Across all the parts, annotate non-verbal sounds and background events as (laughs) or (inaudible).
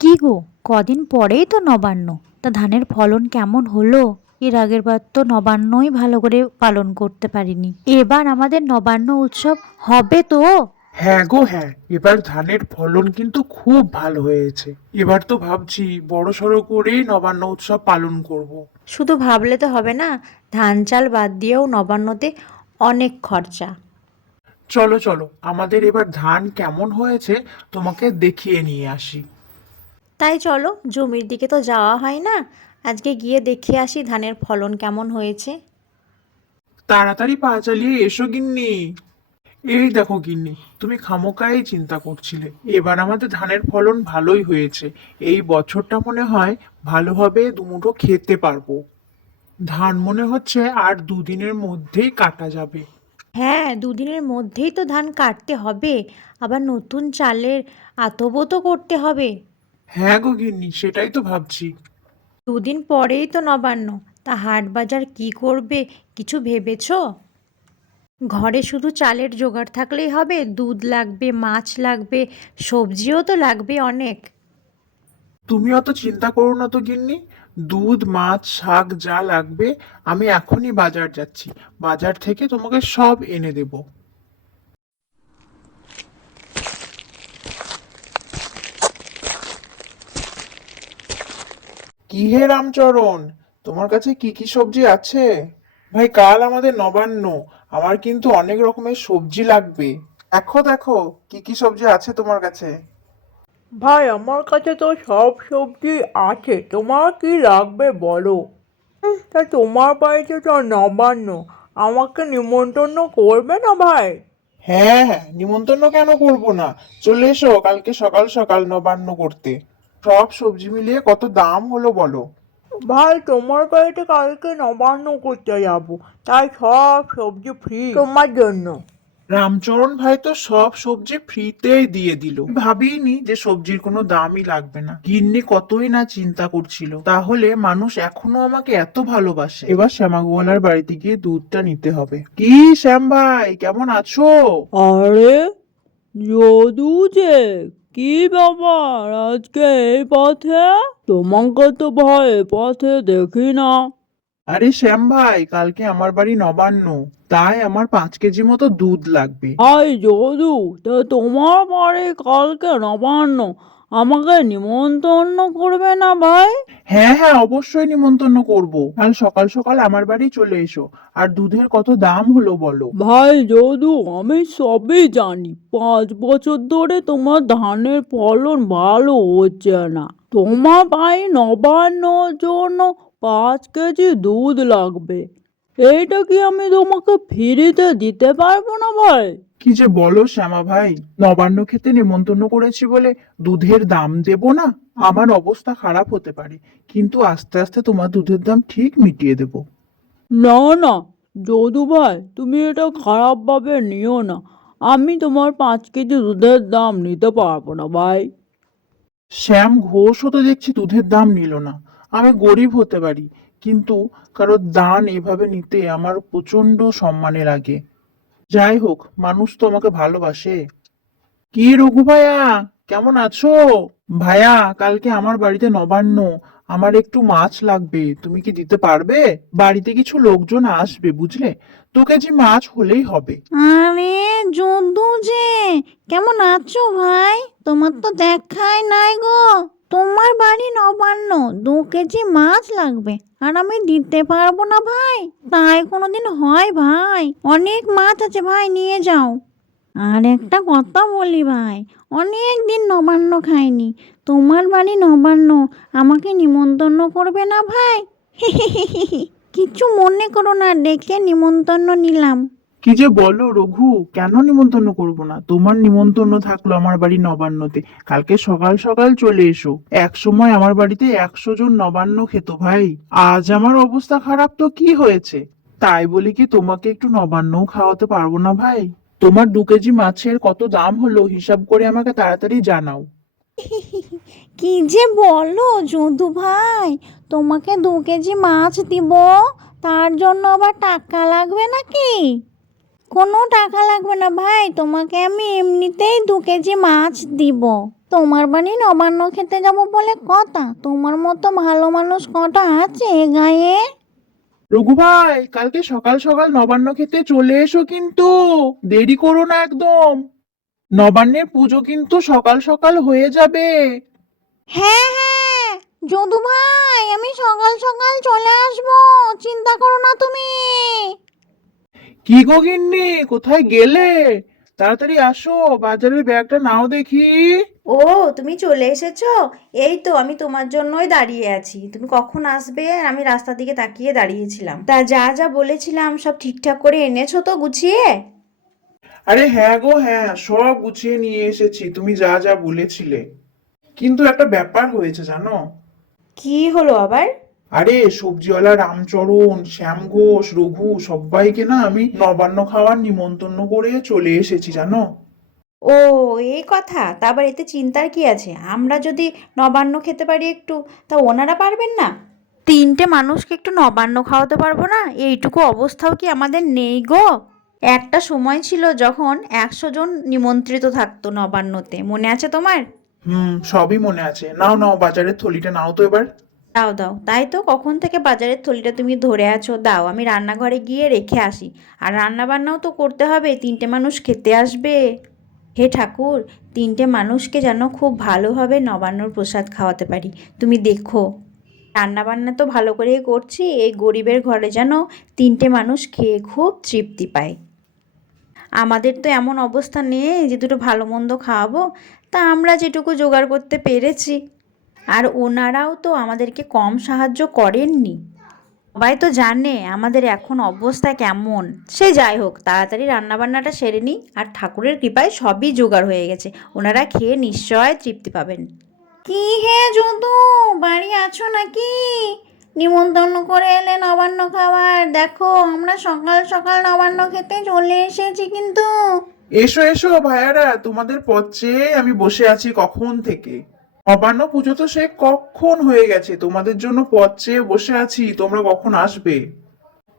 কি গো, কদিন পরেই তো নবান্ন। তা ধানের ফলন কেমন হলো? এর আগের বার তো নবান্নই ভালো করে পালন করতে পারিনি। এবার আমাদের নবান্ন উৎসব হবে তো? হ্যাঁ গো হ্যাঁ। এবার ধানের ফলন কিন্তু খুব ভালো হয়েছে। এবার তো ভাবছি বড় সড়ো করেই নবান্ন উৎসব পালন করব। শুধু ভাবলে তো হবে না ধান চাল বাদ দিয়েও নবান্নতে অনেক খরচা। চলো চলো আমাদের এবার ধান কেমন হয়েছে তোমাকে দেখিয়ে নিয়ে আসি। তাই চলো জমির দিকে তো যাওয়া হয় না। আজকে গিয়ে দেখে আসি ধানের ফলন কেমন হয়েছে। তাড়াতাড়ি পা চালিয়ে এসো গিন্নি। এই দেখো গিন্নি তুমি খামোকাই চিন্তা করছিলে। এবার আমাদের ধানের ফলন ভালোই হয়েছে। এই বছরটা মনে হয় ভালোভাবে দুমুঠো খেতে পারব। ধান মনে হচ্ছে আর দুদিনের মধ্যেই কাটা যাবে। হ্যাঁ দুদিনের মধ্যেই তো ধান কাটতে হবে। আবার নতুন চালের আতবও তো করতে হবে। হ্যাঁ গো গিন্নি সেটাই তো ভাবছি। দুদিন পরেই তো নবান্ন। তা হাট বাজার কি করবে কিছু ভেবেছো? ঘরে শুধু চালের জোগাড় থাকলেই হবে, দুধ লাগবে, মাছ লাগবে, সবজিও তো লাগবে অনেক। তুমি অত চিন্তা করো না তো গিন্নি। দুধ, মাছ, শাক যা লাগবে, আমি এখনই বাজার যাচ্ছি। বাজার থেকে তোমাকে সব এনে দেব। কি হে রামচরণ? তোমার কাছে কি কি সবজি আছে? ভাই, কাল আমাদের নবান্ন। আমার কিন্তু অনেক রকমের সবজি লাগবে। দেখো দেখো কি কি সবজি আছে তোমার কাছে? ভাই আমার কাছে তো সব সবজি আছে। তোমার কি লাগবে বলো? তা তোমার বাড়িতে তো নবান্ন। আমাকে নিমন্ত্রণ করবে না ভাই? হ্যাঁ হ্যাঁ নিমন্ত্রণ কেন করব না? চলে এসো কালকে সকাল সকাল নবান্ন করতে। সব সবজি মিলিয়ে কত দাম হলো বলো? ভাই তোমার বাড়িতে কালকে নবান্ন করতে যাব। তাই সব সবজি ফ্রি তোমার জন্য। রামচরণ ভাই তো সব সবজি ফ্রিতেই দিয়ে দিল। ভাবিনি যে সবজির কোনো দামই লাগবে না। গিন্নি কতই না চিন্তা করছিল। তাহলে মানুষ এখনও আমাকে এত ভালোবাসে। এবার শ্যামাগোয়ালার বাড়িতে গিয়ে দুধটা নিতে হবে। কি শ্যাম ভাই কেমন আছো? আরে যদু যে কি ব্যাপার আজকে এই পথে? তোমাকে তো ভয় পথে দেখি না। আরে শ্যাম ভাই কালকে আমার বাড়ি নবান্ন। তাই আমার পাঁচ কেজি মতো দুধ লাগবে। হাই যদু তা তোমার বাড়ি কালকে নবান্ন। আমাকে নিমন্ত্রণ করবে না ভাই? হ্যাঁ হ্যাঁ অবশ্যই নিমন্ত্রণ করব। কাল সকাল সকাল আমার বাড়ি চলে এসো। আর দুধের কত দাম হলো বলো? ভাই যদু আমি সবই জানি। পাঁচ বছর ধরে তোমার ধানের ফলন ভালো হচ্ছে না। তোমার ভাই নবান্ন জন্য পাঁচ কেজি দুধ লাগবে। এইটা কি আমি তোমাকে ফ্রিতে দিতে পারব না ভাই? কি যে বলো শ্যামা ভাই নবান্ন খেতে নিমন্ত্রণ করেছি বলে দুধের দাম দেব না? আমার অবস্থা খারাপ হতে পারে কিন্তু আস্তে আস্তে তোমার দুধের দাম ঠিক মিটিয়ে দেব। না না যদু ভাই তুমি এটা খারাপভাবে নিও না। আমি তোমার পাঁচ কেজি দুধের দাম নিতে পারব না ভাই। শ্যাম ঘোষও তো দেখছি দুধের দাম নিল না। আমি গরিব হতে পারি কিন্তু কারোর দান এভাবে নিতে আমার প্রচণ্ড সম্মানে লাগে। যাই হোক, মানুষ তো আমাকে ভালোবাসে। কি রঘু ভাইয়া কেমন আছো? ভাইয়া কালকে আমার বাড়িতে নবান্ন। আমার একটু মাছ লাগবে। তুমি কি দিতে পারবে? বাড়িতে কিছু লোকজন আসবে, বুঝলে? দু কেজি মাছ হলেই হবে। আরে যদু যে! কেমন আছো ভাই? তোমার তো দেখাই নাই গো। তোমার বাড়ি নবান্ন। দু কেজি মাছ লাগবে। আর আমি দিতে পারব না ভাই। তাই কোনোদিন হয় ভাই। অনেক মাছ আছে ভাই, নিয়ে যাও। আর একটা কথা বলি ভাই অনেক দিন নবান্ন খাইনি। তোমার বাড়ি নবান্ন, আমাকে নিমন্ত্রণ করবে না ভাই? (laughs) কিছু মনে করো না ডেকে নিমন্ত্রণ নিলাম। কি যে বলো রঘু, কেন নিমন্ত্রণ করব না? তোমার নিমন্ত্রণ থাকল আমার বাড়ি নবান্নতে। কালকে সকাল সকাল চলে এসো। এক সময় আমার বাড়িতে একশো জন নবান্ন খেত ভাই। আজ আমার অবস্থা খারাপ তো কি হয়েছে? তাই বলি কি তোমাকে একটু নবান্নও খাওয়াতে পারব না ভাই? তোমার দু কেজি মাছের কত দাম হলো হিসাব করে আমাকে তাড়াতাড়ি জানাও। (laughs) কি যে বলো যদু ভাই, তোমাকে দু কেজি মাছ দিব? তার জন্য আবার টাকা লাগবে নাকি? কোনো টাকা লাগবে না ভাই। তোমাকে আমি এমনিতেই দু কেজি মাছ দিব। তোমার বাড়ি নবান্ন খেতে যাব বলে কথা। তোমার মতো ভালো মানুষ কটা আছে এ গায়ে? রঘু ভাই কালকে সকাল সকাল নবান্ন খেতে চলে এসো কিন্তু। দেরি করো না একদম। নবান্নের পুজো কিন্তু সকাল সকাল হয়ে যাবে। হ্যাঁ হ্যাঁ। যদু ভাই আমি সকাল সকাল চলে আসব। চিন্তা করো না তুমি। কি গো গিন্নি? কোথায় গেলে? তাড়াতাড়ি আসো বাজারের ব্যাগটা নাও দেখি। ও তুমি চলে এসেছ? এই তো আমি তোমার জন্যই দাঁড়িয়ে আছি। তুমি কখন আসবে? আমি রাস্তার দিকে তাকিয়ে দাঁড়িয়েছিলাম। তা যা যা বলেছিলাম সব ঠিকঠাক করে এনেছো তো গুছিয়ে? আরে হ্যাঁ গো হ্যাঁ সব গুছিয়ে নিয়ে এসেছি। তুমি যা যা বলেছিলে। কিন্তু একটা ব্যাপার হয়েছে জানো? কি হলো আবার? আরে সবজিওয়ালা রামচরণ শ্যাম ঘোষ রঘু সবাইকে না আমি নবান্ন খাওয়ার নিমন্ত্রণ করে চলে এসেছি জানো? ও এই কথা। তা আবার এতে চিন্তার কি আছে? আমরা যদি নবান্ন খেতে পারি একটু তা ওনারা পারবেন না? তিনটে মানুষকে একটু নবান্ন খাওয়াতে পারব না? এইটুকু অবস্থাও কি আমাদের নেই গো? একটা সময় ছিল যখন একশো জন নিমন্ত্রিত থাকতো নবান্নতে। মনে আছে তোমার? হুম সবই মনে আছে। নাও নাও বাজারের থলিটা নাও তো এবার। দাও দাও। তাই তো কখন থেকে বাজারের থলিটা তুমি ধরে আছো? দাও, আমি রান্নাঘরে গিয়ে রেখে আসি। আর রান্না বান্নাও তো করতে হবে, তিনটে মানুষ খেতে আসবে। হে ঠাকুর, তিনটে মানুষকে যেন খুব ভালোভাবে নবান্নর প্রসাদ খাওয়াতে পারি। তুমি দেখো রান্না বান্না তো ভালো করেই করছি, এই গরিবের ঘরে যেন তিনটে মানুষ খেয়ে খুব তৃপ্তি পায়। আমাদের তো এমন অবস্থা নেই যে দুটো ভালো মন্দ খাওয়াবো। তা আমরা যেটুকু জোগাড় করতে পেরেছি। আর ওনারাও তো আমাদেরকে কম সাহায্য করেননি। সবাই তো জানে আমাদের এখন অবস্থা কেমন। সে যাই হোক তাড়াতাড়ি রান্নাবান্নাটা সেরে নিই আর ঠাকুরের কৃপায় সবই জোগাড় হয়ে গেছে। ওনারা খেয়ে নিশ্চয় তৃপ্তি পাবেন। কি হে যদু বাড়ি আছো নাকি? নিমন্ত্রণ করে এলে নবান্ন খাবার। দেখো আমরা সকাল সকাল নবান্ন খেতে চলে এসেছি কিন্তু। এসো এসো ভাইয়ারা তোমাদের পথ চেয়ে আমি বসে আছি কখন থেকে। নবান্ন পুজো তো সে কখন হয়ে গেছে? তোমাদের জন্য পথ চেয়ে বসে আছি, তোমরা কখন আসবে?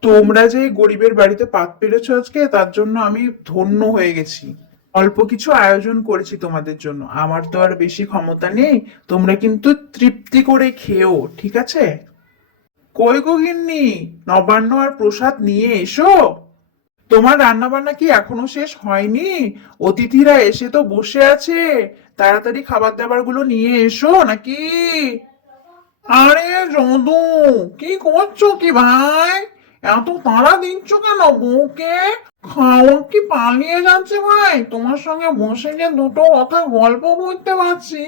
তোমরা যে গরিবের বাড়িতে পাত পেরেছ আজকে, তার জন্য আমি ধন্য হয়ে গেছি। অল্প কিছু আয়োজন করেছি তোমাদের জন্য। আমার তো আর বেশি ক্ষমতা নেই, তোমরা কিন্তু তৃপ্তি করে খেও, ঠিক আছে? কই গিন্নি? নবান্ন আর প্রসাদ নিয়ে এসো। তোমার রান্না বান্না কি এখনও শেষ হয়নি? অতিথিরা এসে তো বসে আছে। তাড়াতাড়ি খাবার দাবারগুলো নিয়ে এসো নাকি? আরে যদু কি করছ কি ভাই? এত তাড়া দিচ্ছ কেন বউকে? খাওয়া কি পালিয়ে যাচ্ছে ভাই? তোমার সঙ্গে বসে যে দুটো কথা গল্প করতে পারছি,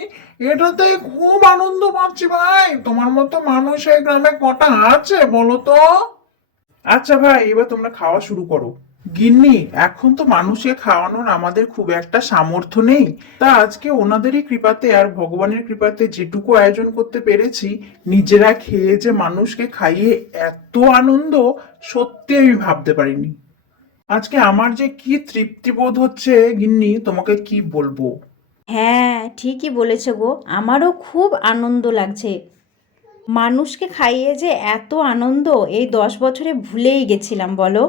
এটাতে খুব আনন্দ পাচ্ছি ভাই। তোমার মতো মানুষ এই গ্রামে কটা আছে বলো তো? আচ্ছা ভাই, এবার তোমরা খাওয়া শুরু করো। গিন্নি, এখন তো মানুষকে খাওয়ানোর আমাদের খুব একটা সামর্থ্য নেই। তা আজকে ওনাদেরই কৃপাতে আর ভগবানের কৃপাতে যেটুকু আয়োজন করতে পেরেছি, নিজেরা খেয়ে যে মানুষকে খাইয়ে এত আনন্দ, সত্যি আমি ভাবতে পারিনি। আজকে আমার যে কি তৃপ্তিবোধ হচ্ছে গিন্নি, তোমাকে কি বলব? হ্যাঁ ঠিকই বলেছে গো, আমারও খুব আনন্দ লাগছে। মানুষকে খাইয়ে যে এত আনন্দ, এই দশ বছরে ভুলেই গেছিলাম, বলো।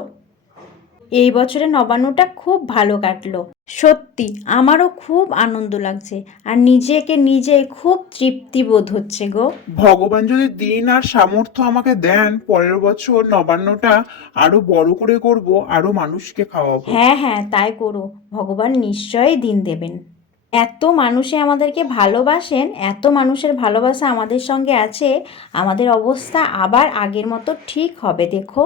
এই বছরে নবান্নটা খুব ভালো কাটলো। সত্যি আমারও খুব আনন্দ লাগছে আর নিজেকে নিজে খুব তৃপ্তি বোধ হচ্ছে গো। ভগবান যদি দিন আর সামর্থ্য আমাকে দেন পরের বছর নবান্নটা আরও বড় করে করব আরও মানুষকে খাওয়াবো। হ্যাঁ হ্যাঁ তাই করো। ভগবান নিশ্চয়ই দিন দেবেন। এত মানুষে আমাদেরকে ভালোবাসেন এত মানুষের ভালোবাসা আমাদের সঙ্গে আছে আমাদের অবস্থা আবার আগের মতো ঠিক হবে দেখো।